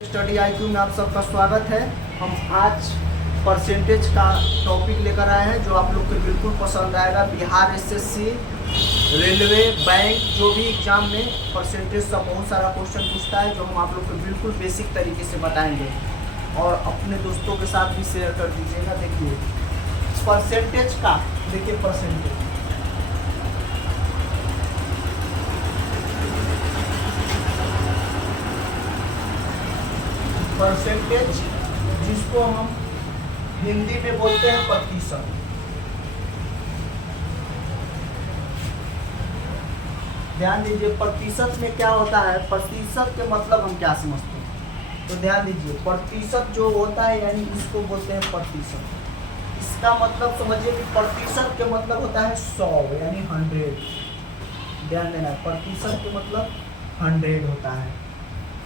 Study IQ में आप सबका स्वागत है। हम आज परसेंटेज का टॉपिक लेकर आए हैं जो आप लोग को बिल्कुल पसंद आएगा। बिहार SSC, रेलवे, बैंक जो भी एग्जाम में परसेंटेज का बहुत सारा क्वेश्चन पूछता है, जो हम आप लोग को बिल्कुल बेसिक तरीके से बताएंगे और अपने दोस्तों के साथ भी शेयर कर दीजिएगा। देखिए परसेंटेज का, देखिए परसेंटेज जिसको हम हिंदी में बोलते हैं प्रतिशत। ध्यान दीजिए प्रतिशत में क्या होता है, प्रतिशत के मतलब हम क्या समझते हैं। तो ध्यान दीजिए प्रतिशत जो होता है यानी इसको बोलते हैं प्रतिशत। इसका मतलब समझिए कि प्रतिशत के मतलब होता है 100 यानी 100। ध्यान देना, प्रतिशत के मतलब 100 होता है।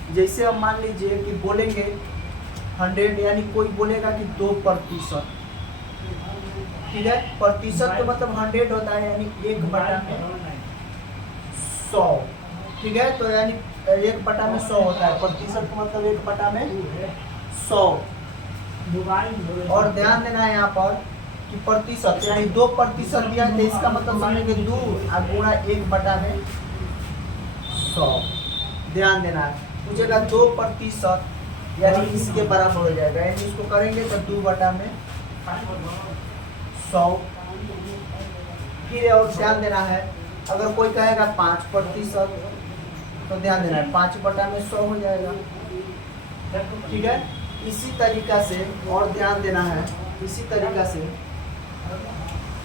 जैसे अब मान लीजिए कि बोलेंगे 100 यानी कोई बोलेगा कि 2%, ठीक है। प्रतिशत का मतलब 100 होता है यानी 1/100, ठीक है। तो यानी 1/100 होता है। प्रतिशत का मतलब 1/100। और ध्यान देना है यहाँ पर कि प्रतिशत यानी 2% दिया है तो इसका मतलब समझेंगे 2 गुणा 1/100। ध्यान देना है, पूछेगा 2% यानी इसके बराबर हो जाएगा, यानी इसको करेंगे तो 2/100। फिर और ध्यान देना है, अगर कोई कहेगा 5% तो ध्यान देना है 5/100 हो जाएगा, ठीक है। इसी तरीका से और ध्यान देना है, इसी तरीका से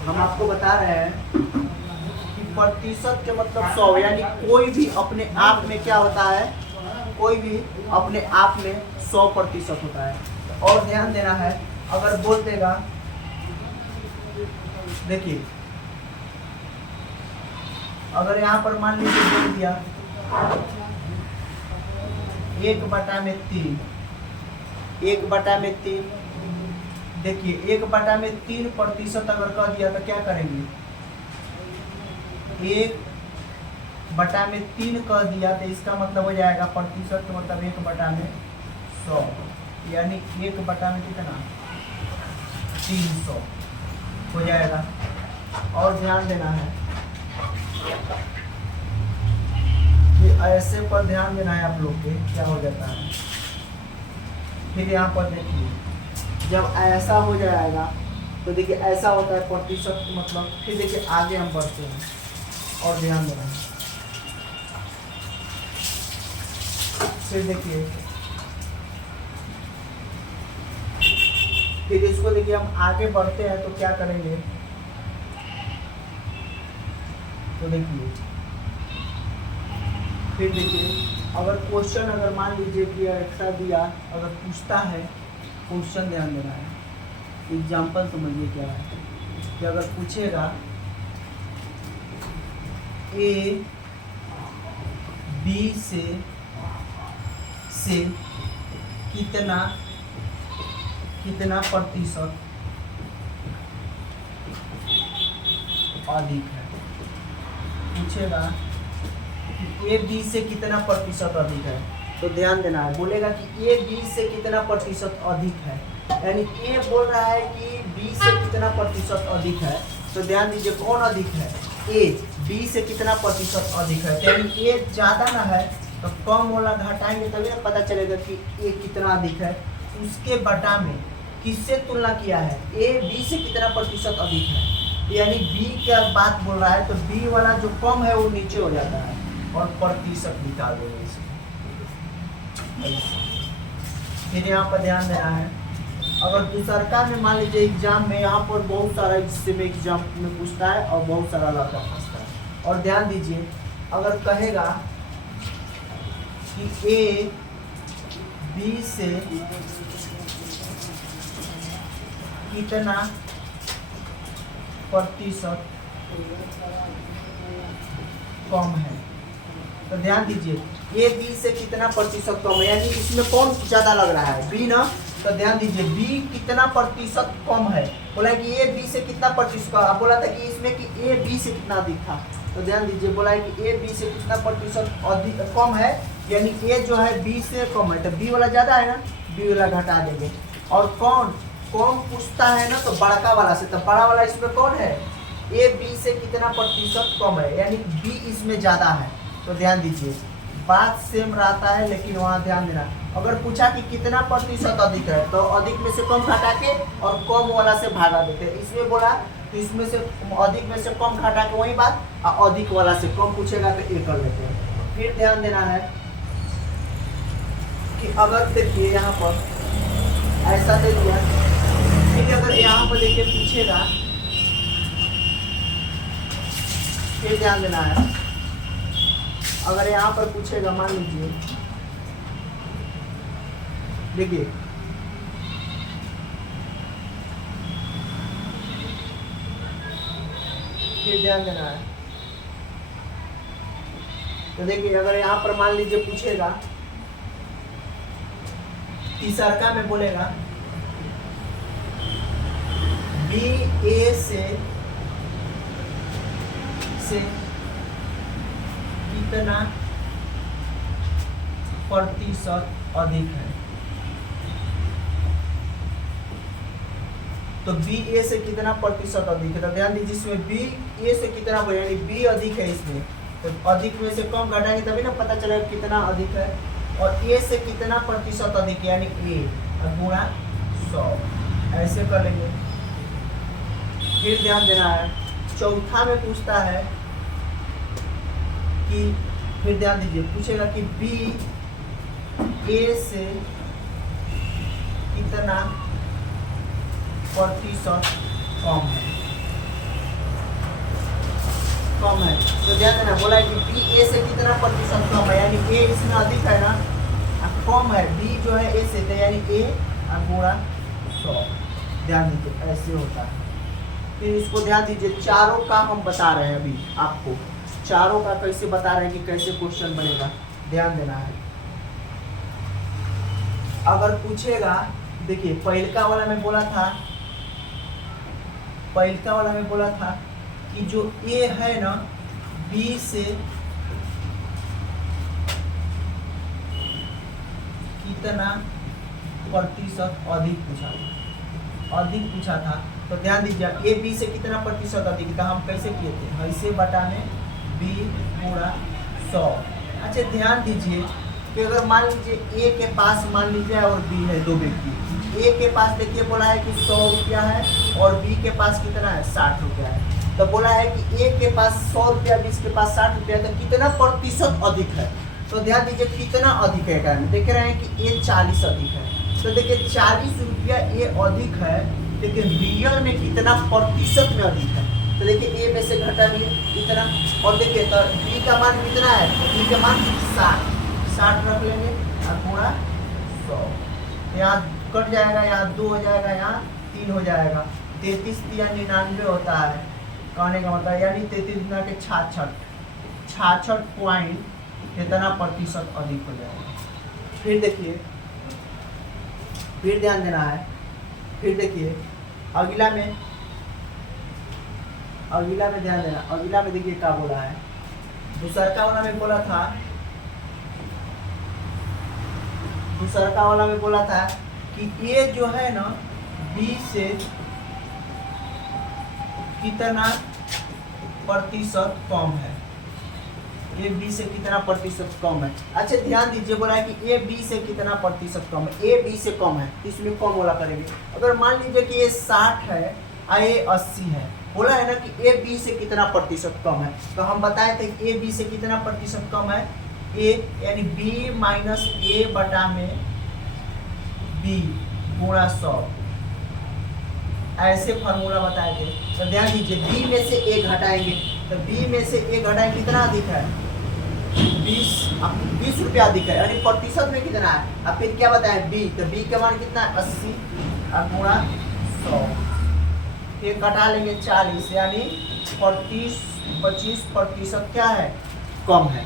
हम आपको बता रहे हैं कि प्रतिशत के मतलब 100 यानी कोई भी अपने आप में क्या होता है, कोई भी अपने आप में 100% होता है। और ध्यान देना है, अगर बोल देगा, देखिए अगर यहाँ पर मान लीजिए बोल दिया 1/3, 1/3, देखिए 1/3% अगर कह दिया तो क्या करेंगे, 1/3 कह दिया तो इसका मतलब हो जाएगा प्रतिशत का मतलब 1/100 यानी 1/कितना 300 हो जाएगा। और ध्यान देना है कि ऐसे पर ध्यान देना है आप लोग के, क्या हो जाता है। फिर यहाँ पर देखिए जब ऐसा हो जाएगा तो देखिए ऐसा होता है प्रतिशत मतलब। फिर देखिए आगे हम बढ़ते हैं और ध्यान देना है। फिर देखिए फिर इसको देखिए हम आगे बढ़ते हैं तो क्या करेंगे, तो देखिए फिर देखिए अगर क्वेश्चन अगर मान लीजिए कि ऐसा दिया, अगर पूछता है क्वेश्चन, ध्यान देना है, एग्जाम्पल समझिए क्या है कि अगर पूछेगा A B से कितना प्रतिशत अधिक है, पूछेगा कि A B से कितना प्रतिशत अधिक है। तो ध्यान देना है, बोलेगा कि A B से कितना प्रतिशत अधिक है, यानी A बोल रहा है कि B से कितना प्रतिशत अधिक है। तो ध्यान दीजिए कौन अधिक है, A B से कितना प्रतिशत अधिक है, यानी A ज़्यादा ना है तो कम वाला घटाएंगे तभी ना पता चलेगा कि A कितना अधिक है। उसके बटा में किससे तुलना किया है, A B से कितना प्रतिशत अधिक है, यानी B क्या बात बोल रहा है तो B वाला जो कम है वो नीचे हो जाता है और प्रतिशत निकाल देंगे इसमें। फिर यहाँ पर ध्यान देना है, अगर दूसरका में मान लीजिए एग्जाम में यहाँ पर बहुत सारा इससे में एग्जाम में पूछता है और बहुत सारा लड़का फंसता है। और ध्यान दीजिए अगर कहेगा कि A B से कितना प्रतिशत कम है, तो ध्यान दीजिए A B से कितना प्रतिशत कम है, यानी इसमें कौन ज़्यादा लग रहा है, B ना। तो ध्यान दीजिए B कितना प्रतिशत कम है, बोला कि A B से कितना प्रतिशत कम, बोला था कि इसमें कि A B से कितना अधिक था। तो ध्यान दीजिए बोला है कि A B से कितना प्रतिशत अधिक कम है, यानी ए जो है बी से कम है, तो बी वाला ज्यादा है ना, बी वाला घटा देंगे। और कौन पूछता है ना, तो बड़का वाला से, तो बड़ा वाला इसमें कौन है, ए बी से कितना प्रतिशत कम है, यानी बी इसमें ज्यादा है। तो ध्यान दीजिए बात सेम रहता है, लेकिन वहाँ ध्यान देना, अगर पूछा कि कितना प्रतिशत अधिक है, तो अधिक में से कम घटा के और कम वाला से भागा देते हैं। इसमें बोला तो इसमें से अधिक में से कम घटा के वही बात, और अधिक वाला से कम पूछेगा तो ये कर लेते हैं। फिर ध्यान देना है कि अगर देखिए यहाँ पर ऐसा दे दिया, फिर अगर यहाँ पर देखिए पूछेगा, फिर ध्यान देना है, अगर यहाँ पर पूछेगा, मान लीजिए देखिए फिर ध्यान देना है, तो देखिए अगर यहाँ पर मान लीजिए पूछेगा, तीसरका में बोलेगा बी ए से कितना प्रतिशत अधिक है, तो बी ए से कितना प्रतिशत अधिक है। तो ध्यान दीजिए इसमें बी ए से कितना बढ़, यानी बी अधिक है इसमें, तो अधिक में से कम घटाएंगे तभी ना पता चलेगा कितना अधिक है। और ए से कितना प्रतिशत अधिक है, यानी ए गुणा 100, ऐसे कर लेंगे। फिर ध्यान देना है, चौथा में पूछता है कि, फिर ध्यान दीजिए पूछेगा कि बी ए से कितना प्रतिशत कम है, तो ध्यान देना, बोला है कि बी ए से कितना प्रतिशत कम है, यानी ए इसमें अधिक है ना, कम है बी जो है ए से, तो यानी ए गुणा 100। ध्यान दीजिए ऐसे होता है। फिर इसको ध्यान दीजिए, चारों का हम बता रहे हैं अभी आपको, चारों का कैसे बता रहे हैं कि कैसे क्वेश्चन बनेगा, ध्यान देना है। अगर पूछेगा, देखिए पहिलका वाला में बोला था कि जो ए है ना बी से कितना प्रतिशत अधिक पूछा था, तो ध्यान दीजिए ए बी से कितना प्रतिशत अधिक था, हम कैसे किए थे, ऐसे बटा में बी गुणा 100। अच्छा ध्यान दीजिए कि अगर मान लीजिए ए के पास मान लीजिए और बी है, दो व्यक्ति, ए के पास देखिए बोला है कि 100 रुपया है और बी के पास कितना है 60 रुपया है, तो बोला है कि ए के पास 100 रुपया, बी के पास 60 रुपया, तो कितना प्रतिशत अधिक है। तो ध्यान दीजिए कितना अधिक है, कारण देख रहे हैं कि ए 40 अधिक है, तो देखिए 40 रुपया ए अधिक है, लेकिन रियल में कितना प्रतिशत में अधिक है, तो देखिए ए में से घटा लिए कितना, और देखिए तो बी का मान कितना है, बी का मान 60 रख लेंगे और पूरा 100, यहाँ कट जाएगा, यहाँ 2 हो जाएगा, यहाँ 3 हो जाएगा, 33 या 99 होता है, कहने का मतलब यानी 33 गुना के 66 पॉइंट कितना प्रतिशत अधिक हो जाएगा। फिर देखिए, फिर ध्यान देना है, फिर देखिए अगला में ध्यान देना, अगला में देखिए क्या बोला है, दूसरका वाला में बोला था कि ये जो है ना बी से कितना प्रतिशत कम है, ए बी से कितना प्रतिशत कम है। अच्छा ध्यान दीजिए बोला है कि ए बी से कितना प्रतिशत कम है, ए बी से कम है, इसमें कम वाला करेंगे। अगर मान लीजिए कि ये 60 है और ये 80 है, बोला है ना कि ए बी से कितना प्रतिशत कम है, तो हम बताए थे कि ए बी से कितना प्रतिशत कम है, ए यानी बी माइनस ए बटा में बी गुणा 100, ऐसे फार्मूला बताए थे। तो ध्यान दीजिए बी में से ए घटाएंगे, तो बी में से ए घटाएंगे कितना अधिक है, 20 रुपया अधिक है, यानी प्रतिशत में कितना है। अब फिर क्या बताए बी, तो बी का मान कितना है 80 और गुणा 100, फिर घटा लेंगे 40, यानी 25% क्या है, कम है,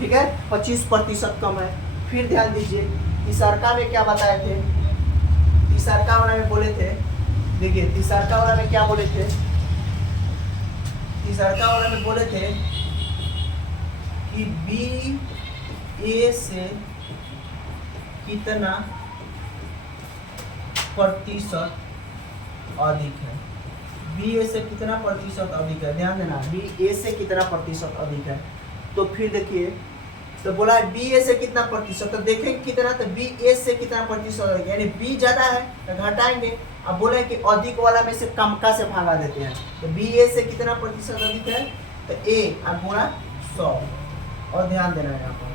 ठीक है, 25% कम है। फिर ध्यान दीजिए तीसरका में क्या बताए थे, तीसरका वाला में बोले थे, देखिए तीसरका वाला में क्या बोले थे, तीसरका वाला में बोले थे कि बी ए से कितना प्रतिशत अधिक है, बी ए से कितना प्रतिशत अधिक है, ध्यान देना, बी ए से कितना प्रतिशत अधिक है। तो फिर देखिए, तो बोला है बी ए से कितना प्रतिशत, तो देखेंगे कितना, तो बी ए से कितना प्रतिशत अधिक है, यानी बी ज्यादा है तो घटाएंगे। अब बोले कि अधिक वाला में से कम का से भागा देते हैं, तो बी ए से कितना प्रतिशत अधिक है, तो ए और गुणा 100, और ध्यान देना है यहाँ पर।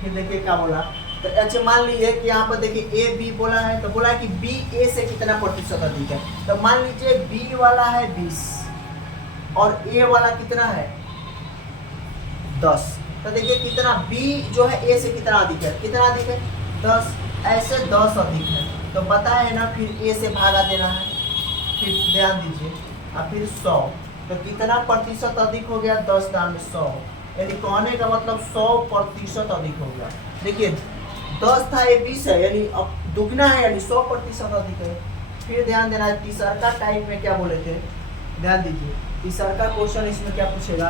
फिर देखिए क्या बोला, तो अच्छा मान लीजिए कि यहाँ पर देखिए ए बी बोला है, तो बोला है कि बी ए से कितना प्रतिशत अधिक है, तो मान लीजिए बी वाला है 20 और ए वाला कितना है 10, तो देखिए कितना बी जो है ए से कितना अधिक है, कितना अधिक है 10, ऐसे 10 अधिक है, तो पता है ना, फिर ए से भागा देना है, फिर ध्यान दीजिए, और फिर 100, तो कितना प्रतिशत अधिक हो गया, 10 दाम 100, यानी कहने का मतलब 100% अधिक हो गया। देखिए 10 था, ये 20 है, यानी अब दुगना है, यानी 100% अधिक है। फिर ध्यान देना है, तीसरा टाइप में क्या बोले थे, ध्यान दीजिए, तीसरा क्वेश्चन इसमें क्या पूछेगा,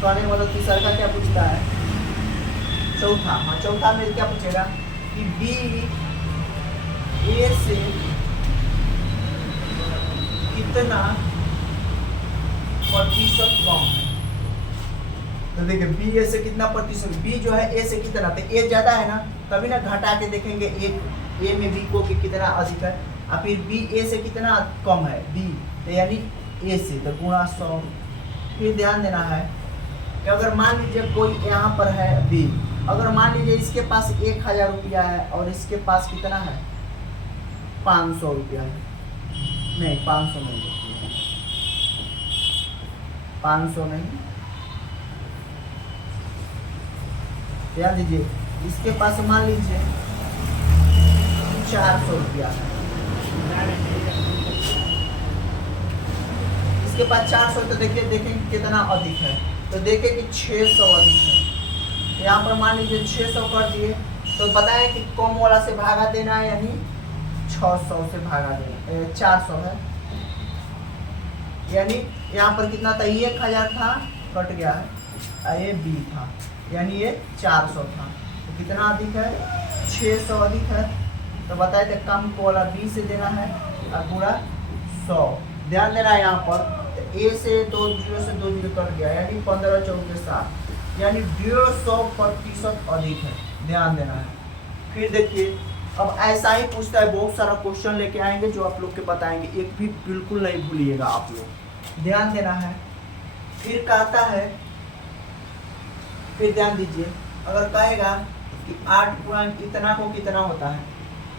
कहने का मतलब तीसरा क्या पूछता है, चौथा, हाँ चौथा में क्या पूछेगा कि बी ए से कितना प्रतिशत कम है। तो देखिए बी ए से कितना प्रतिशत, बी जो है ए से कितना, तो ए ज्यादा है ना, तभी ना घटा के देखेंगे ए में बी को कि कितना अधिक है, और फिर बी ए से कितना कम है बी, तो यानी ए से, तो गुणा 100। फिर ध्यान देना है कि अगर मान लीजिए कोई यहाँ पर है बी, अगर मान लीजिए इसके पास 1000 रुपया है और इसके पास कितना है 500 रुपया है, नहीं 500 नहीं, 500 नहीं, ध्यान दीजिए, इसके पास मान लीजिए 400 रुपया है, इसके पास 400, तो देखिए देखें कितना अधिक है, तो देखें कि 600 अधिक है। यहाँ पर मान लीजिए 600 कर दिए, तो पता है कि कम वाला से भागा देना है, यानी 600 से भागा देना, 400 है, यानी यहाँ पर कितना था, 1000 था, कट गया है, ये बी था, यानी ये 400 था, तो कितना अधिक है 600 अधिक है। तो बताए थे कम को वाला बी से देना है और पूरा 100, ध्यान देना है यहाँ पर, तो ए से 2 0 से 2 0 कट गया, यानी 15 14 7, यानी 150% अधिक है, ध्यान देना है। फिर देखिए अब ऐसा ही पूछता है, बहुत सारा क्वेश्चन लेके आएंगे जो आप लोग के बताएंगे, एक भी बिल्कुल नहीं भूलिएगा आप लोग, ध्यान देना है। फिर कहता है, फिर ध्यान दीजिए, अगर कहेगा कि 8 पॉइंट इतना को कितना होता है,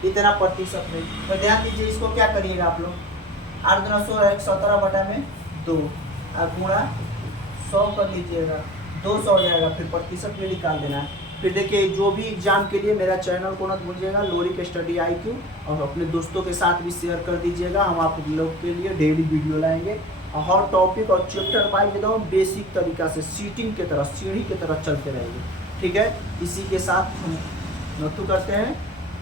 इतना प्रतिशत में, तो ध्यान दीजिए इसको क्या करिएगा आप लोग, 8 गुना 16 17/2 और गुणा 100 कर लीजिएगा, 200 हो जाएगा, फिर प्रतिशत में निकाल देना है। फिर देखिए जो भी एग्जाम के लिए मेरा चैनल को मत भूलिएगा, लोरिक स्टडी IQ, और अपने दोस्तों के साथ भी शेयर कर दीजिएगा, हम आप लोग के लिए डेली वीडियो लाएंगे, और हर टॉपिक और चैप्टर वाइज एकदम बेसिक तरीका से सीटिंग के तरह, सीढ़ी की तरह चलते रहेंगे, ठीक है। इसी के साथ हम नथु करते हैं,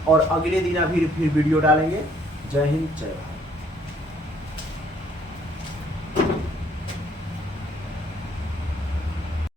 और अगले दिन फिर वीडियो डालेंगे। जय हिंद, जय भारत।